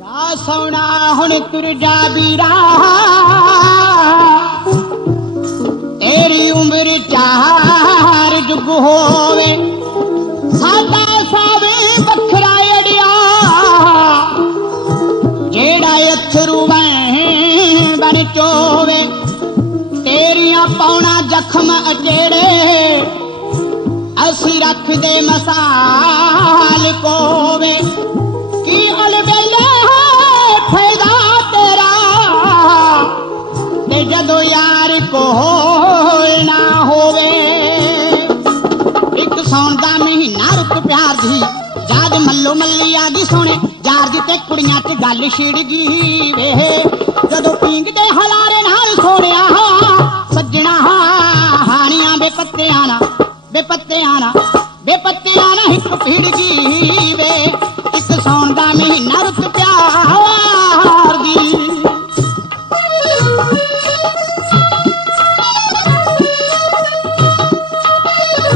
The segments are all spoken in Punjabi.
ਜਾ ਸੋਣਾ ਹੁਣ ਤੁਰ ਜਾ ਵੀਰਾ। ਤੇਰੀ ਉਮਰ ਚਾਰ ਜੁਗ ਹੋਵੇ। ਸਾਡਾ ਸਭ ਵੱਖਰਾ ਅੜਿਆ। ਜਿਹੜਾ ਅਥਰੂ ਵਹਿ ਬਣ ਚੋਵੇ, ਤੇਰੀਆਂ ਪਾਉਣਾ ਜ਼ਖਮ ਅਟੇੜੇ ਅਸੀਂ ਰੱਖਦੇ ਮਸਾ ਜਦੋਂ ਯਾਰ ਕੋਲ ਨਾ ਹੋਵੇ। ਇੱਕ ਸੌਣ ਮਹੀਨਾ ਰੁੱਤ ਪਿਆਰ ਦੀ ਜਦ ਮੱਲੋ ਮੱਲੀ ਆ ਗਈ ਸੋਹਣੇ, ਯਾਰ ਦੀ ਤੇ ਕੁੜੀਆਂ 'ਚ ਗੱਲ ਛਿੜ ਗਈ ਵੇ। ਜਦੋਂ ਪੀਂਗਦੇ ਹਲਾਰੇ ਨਾਲ ਸੋਹਣਿਆ, ਸੱਜਣਾ ਹਾਣੀਆਂ ਬੇ ਪੱਤਿਆਂ ਨਾ ਬੇ ਪੱਤਿਆਂ ਨਾ ਬੇ ਪੱਤਿਆਂ ਨਾ ਇੱਕ ਭਿੜ ਗਈ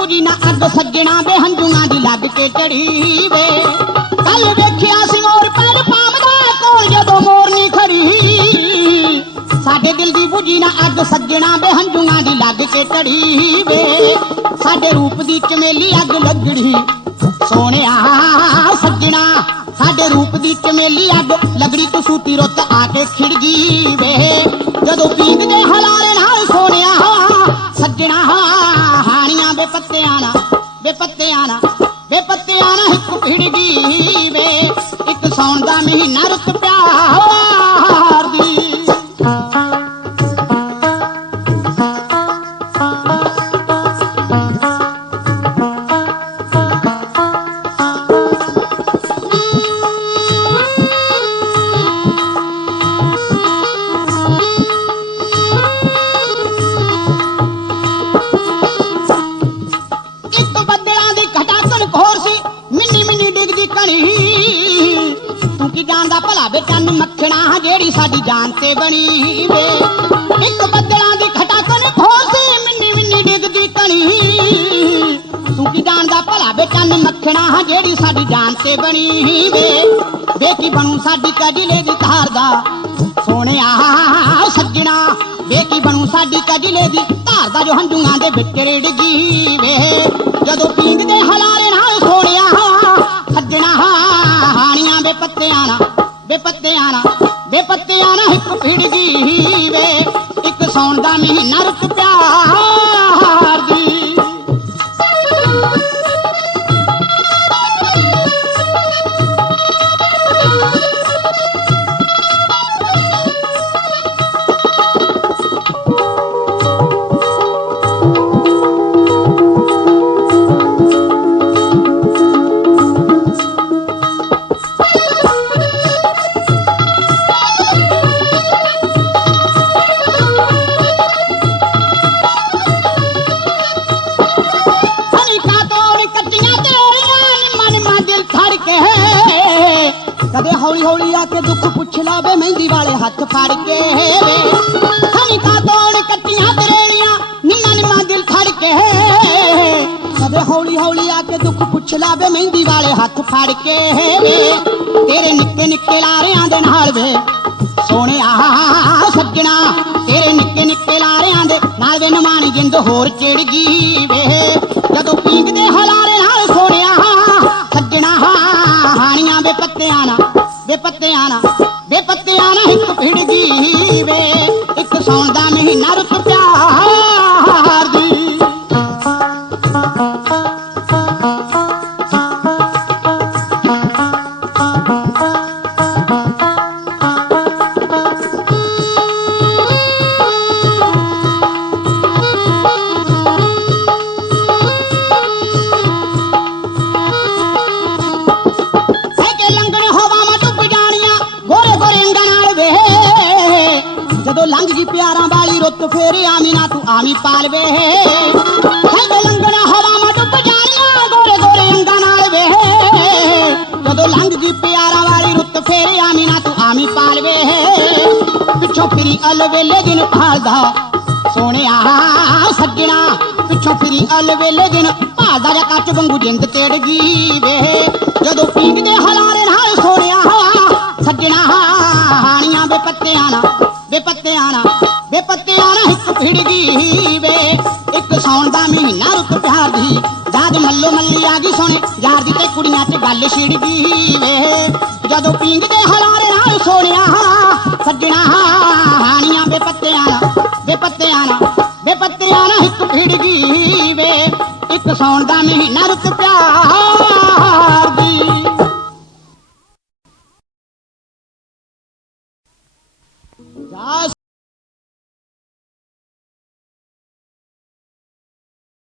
ਬੁਝੀ ਨਾ ਅੱਗ ਸੱਜਣਾ ਦੇ ਹੰਝੂਆਂ ਦੀ ਲੱਗ ਕੇ ਚੜੀ ਵੇ। ਕੱਲ ਵੇਖਿਆ ਸੀ ਮੋਰ ਪਹਿਲ ਪਾਉਂਦਾ ਕੋਲ ਜਦੋਂ ਮੋਰਨੀ ਖੜੀ। ਸਾਡੇ ਦਿਲ ਦੀ ਬੁਝੀ ਨਾ ਅੱਗ ਸੱਜਣਾ ਦੇ ਹੰਝੂਆਂ ਦੀ ਲੱਗ ਕੇ ਚੜੀ ਵੇ। ਸਾਡੇ ਰੂਪ ਦੀ ਚਮੇਲੀ ਅੱਗ ਲੱਗੜੀ ਸੋਹਣਿਆ ਸੱਜਣਾ, ਸਾਡੇ ਰੂਪ ਦੀ ਚਮੇਲੀ ਅੱਗ ਲੱਗੜੀ ਤੋਂ ਸੂਤੀ ਰੁੱਤ ਆ ਕੇ ਖਿੜ ਗਈ ਵੇ। ਜਦੋਂ ਪੀਂਗਦੇ ਹਲਾਰੇ ਨਾਲ ਮਿੰਨੀ ਤੂੰ ਕੀ ਜਾਣਦਾ ਭਲਾ ਵੇ ਚੰਨ ਮੱਖਣਾ ਜਿਹੜੀ ਸਾਡੀ ਜਾਨ ਤੇ ਬਣੀ ਵੇ। ਇੱਕ ਬੱਦਲਾਂ ਦੀ ਘਟਾਕਣ ਖੋਰ ਸੀ ਮਿੰਨੀ ਮਿੰਨੀ ਡਿੱਗਦੀ ਕਣੀ। ਤੂੰ ਕੀ ਜਾਣਦਾ ਭਲਾ ਵੇ ਚੰਨ ਮੱਖਣਾ ਜਿਹੜੀ ਸਾਡੀ ਜਾਨ ਤੇ ਬਣੀ ਵੇ। ਵੇ ਕੀ ਬਣੂ ਸਾਡੀ ਕਜਲੇ ਦੀ ਧਾਰ ਦਾ ਸੋਹਣਿਆ ਸੱਜਣਾ। ਵੇ ਕੀ ਬਣੂ ਸਾਡੀ ਕਜਲੇ ਦੀ ਧਾਰ ਦਾ ਜੋ ਹੰਝੂਆਂ ਦੇ ਵਿੱਚ ਰਿੜ ਵੇ। ਵੇ ਪੱਤਿਆਂ ਨਾ ਵੇ ਪੱਤਿਆਂ ਨਾ ਇੱਕ ਭਿੜ ਗਈ ਵੇ ਇੱਕ ਸੌਣ ਦਾ ਮਹੀਨਾ ਰੁਕ ਪਿਆਰ ਹੌਲੀ ਹੌਲੀ ਆ ਕੇ ਦੁੱਖ ਪੁੱਛ ਲਾਵੇ, ਮਹਿੰਦੀ ਵਾਲੇ ਹੱਥ ਫੜ ਕੇ ਵੇ। ਹਨੀਕਾ ਤੋੜ ਕੱਟੀਆਂ ਤੇਰੀਆਂ ਨਿੰਮਾਂ ਨਿੰਮਾਂ ਦਿਲ ਫੜ ਕੇ ਕਦੇ ਹੌਲੀ ਹੌਲੀ ਆ ਕੇ ਦੁੱਖ ਪੁੱਛ ਲਾਵੇ, ਮਹਿੰਦੀ ਵਾਲੇ ਹੱਥ ਫੜ ਕੇ ਵੇ। ਤੇਰੇ ਨਿੱਕੇ ਨਿੱਕੇ ਲਾਰਿਆਂ ਦੇ ਨਾਲ ਵੇ। ਸੋਹਣਿਆ ਸੱਜਣਾ, ਤੇਰੇ ਨਿੱਕੇ ਨਿੱਕੇ ਲਾਰਿਆਂ ਦੇ ਨਾਲ ਵੇ ਨਮਾਣੀ ਜਿੰਦ ਹੋਰ ਚਿੜ ਗਈ। ਜਦੋਂ ਲੰਘ ਪਿਆਰਾਂ ਵਾਲੀ ਰੁੱਤ ਫੇਰ ਆਮੀ ਨਾ ਤੂੰ ਆਮੀ ਪਾਲਵੇ ਕਹਿੰਦੇ ਲੰਗਣਾ ਹਵਾ ਮਾ ਡੁੱਬ ਜਾਣੀਆਂ ਗੋਰੇ ਗੋਰੇ ਅੰਗਾਂ ਨਾਲ ਵੇ। ਜਦੋਂ ਲੰਘ ਗਈ ਪਿਆਰਾਂ ਵਾਲੀ ਰੁੱਤ ਫੇਰ ਆਮੀ ਨਾ ਤੂੰ ਆਮੀ ਪਾਲਵੇ ਪਿੱਛੋਂ ਫਿਰੀ ਅਲ ਵੇਲੇ ਦਿਨ ਭਾਲਦਾ ਸੋਹਣਿਆ ਸੱਜਣਾ। ਪਿੱਛੋਂ ਫਿਰੀ ਅਲ ਵੇਲੇ ਦਿਨ ਭਾਲਦਾ ਜਾਂ ਕੱਚ ਵਾਂਗੂ ਜਿੰਦ ਤੇੜ ਗਈ ਵੇ। ਜਦੋਂ ਪੀਂਦੇ ਹਲਾਰੇ ਨਾਲ ਸੋਹਣਿਆ ਸੱਜਣਾ, ਹਾਣੀਆਂ ਵੇ ਪੱਤਿਆਂ ਨਾ ਵੇ ਪੱਤਿਆਂ ਨਾ ਵੇ ਪੱਤਿਆਂ ਨਾ ਇੱਕ ਭਿੜ ਗਈ ਵੇ। ਇੱਕ ਸੌਣ ਦਾ ਮਹੀਨਾ ਰੁੱਤ ਪਿਆਰ ਦੀ। ਜਦ ਮੱਲੋ ਮੱਲੀ ਆ ਗਈ ਸੋਹਣੇ, ਯਾਰ ਦੀ ਤੇ ਕੁੜੀਆਂ ਤੇ ਗੱਲ ਛਿੜ ਗਈ ਵੇ। ਜਦੋਂ ਪੀਂਦੇ ਹਲਾਰੇ ਨਾਲ ਸੋਹਣਿਆ, ਸੱਜਣਾ ਹਾਣੀਆਂ ਵੇ ਪੱਤਿਆਂ ਨਾ ਵੇ ਪੱਤਿਆਂ ਨਾ ਵੇ ਪੱਤਿਆਂ ਨਾ ਇੱਕ ਭਿੜ ਗਈ ਵੇ। ਇੱਕ ਸੌਣ ਦਾ ਮਹੀਨਾ ਰੁੱਤ ਪਿਆਰ